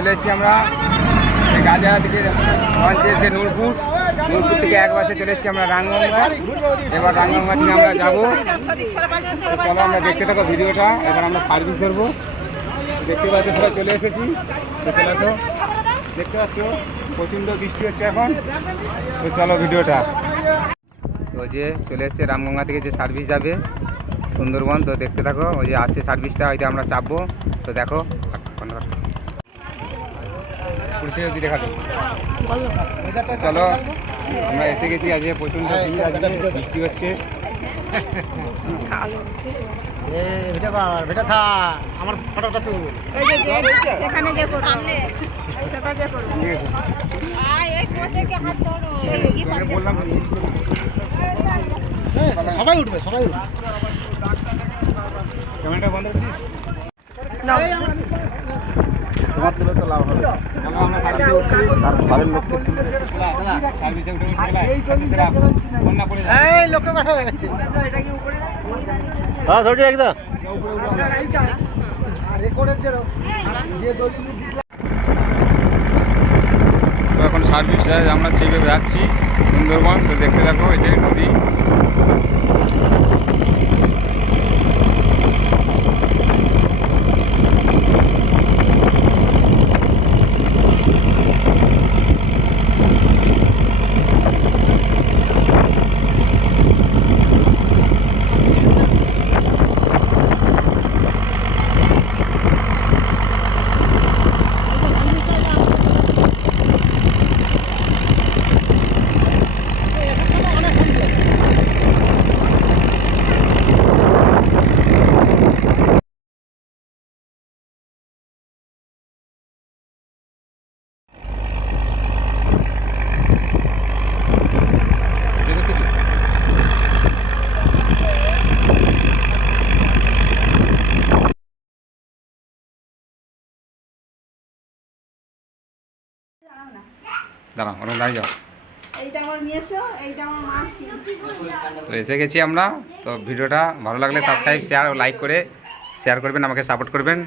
চলে এসেছি আমরা গাজা থেকে লঞ্চে এসে নূরপুর থেকে এক বাসে চলে এসেছি আমরা রাঙ্গগঙ্গা। এবার রাঙ্গগঙ্গা থেকে আমরা যাবো। চলো আমরা দেখতে থাকো ভিডিওটা। এবার আমরা সার্ভিস ধরবো। দেখতে পাচ্ছ সবাই চলে এসেছি। তো চলে আসো, দেখতে পাচ্ছ প্রচণ্ড বৃষ্টি হচ্ছে এখন। তো চলো ভিডিওটা। তো যে চলে এসছে রামগঙ্গা থেকে যে সার্ভিস যাবে সুন্দরবন। তো দেখতে থাকো, ওই যে আসছে সার্ভিসটা, হয়তো আমরা চাপবো। তো দেখো পুলিশের অবধি দেখাবে। চলো আমরা এসে গেছি। আজকে প্রচণ্ড বৃষ্টি হচ্ছে। আমার ফটোটা তুল। বললাম সবাই উঠবে, সবাই উঠবে। ক্যামেরাটা বন্ধ করছিস? তোমার তুলে তো লাভ হবে। আমরা সার্ভিসে উঠছি, ঘরের লোককে সার্ভিসে উঠে বন্যা পড়ে যায়। এই লোককে পাঠাও। হ্যাঁ সরি একদম। তো এখন সার্ভিস আমরা যেভাবে যাচ্ছি সুন্দরবন। তো দেখতে থাকো, এই যে নদী। দাঁড়াও, ওরকম দাঁড়িয়ে যাও। তো এসে গেছি আমরা। তো ভিডিওটা ভালো লাগলে সাবস্ক্রাইব, শেয়ার ও লাইক করে শেয়ার করবেন, আমাকে সাপোর্ট করবেন।